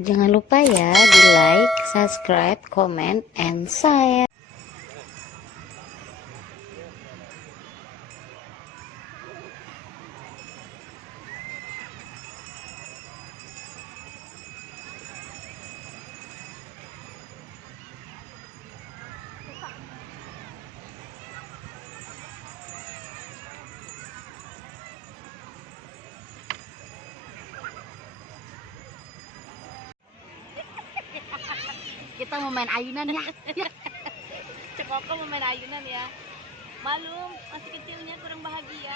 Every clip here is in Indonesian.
Jangan lupa ya di like, subscribe, comment, and share. Kita mau main ayunan ya. Cekoko mau main ayunan ya. Malum masih kecilnya kurang bahagia.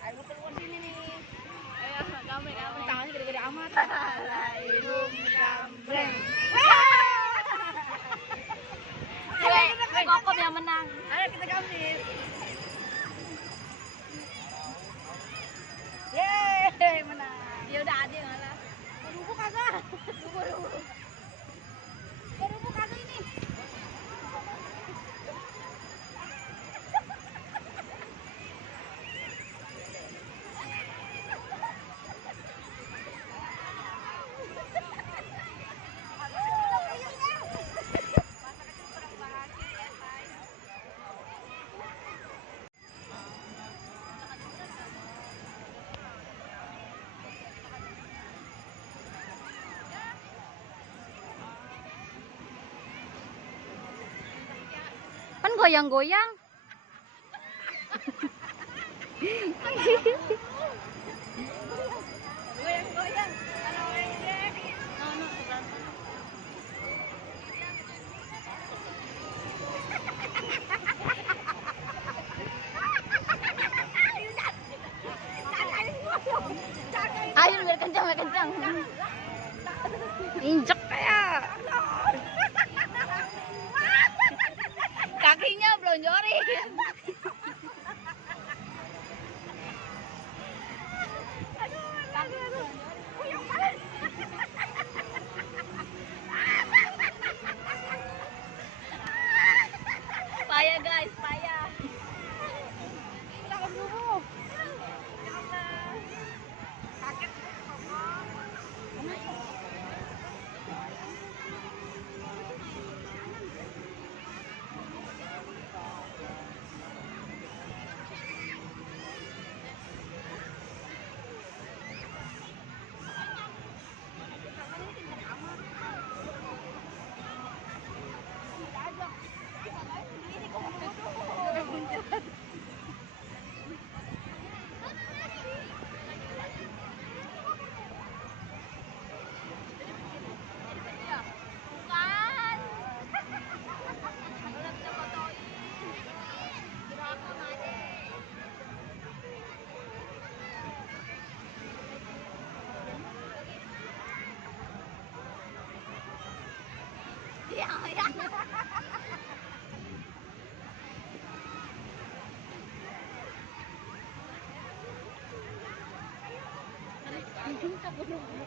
Ayo keluar sini nih. Ayo gambreng, tangannya gede-gede amat. Lailum gambreng. Kokom yang menang. Ayo kita gambil. Yeay, menang. Ya udah ada yang ngalah. Rubuh kagak? Rubuh. Rubuh kagak ini? Kan goyang-goyang. Goyang-goyang. Kalau lengket. Ayo biar kencang, biar kencang. Injek kayak. Kakinya blonjorin. Aduh. Puyeng banget. Payah guys, payah. Belakang dulu. Jangan. Kaget. Ya.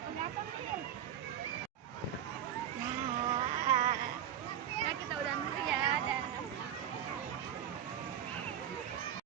Kelihatan nih.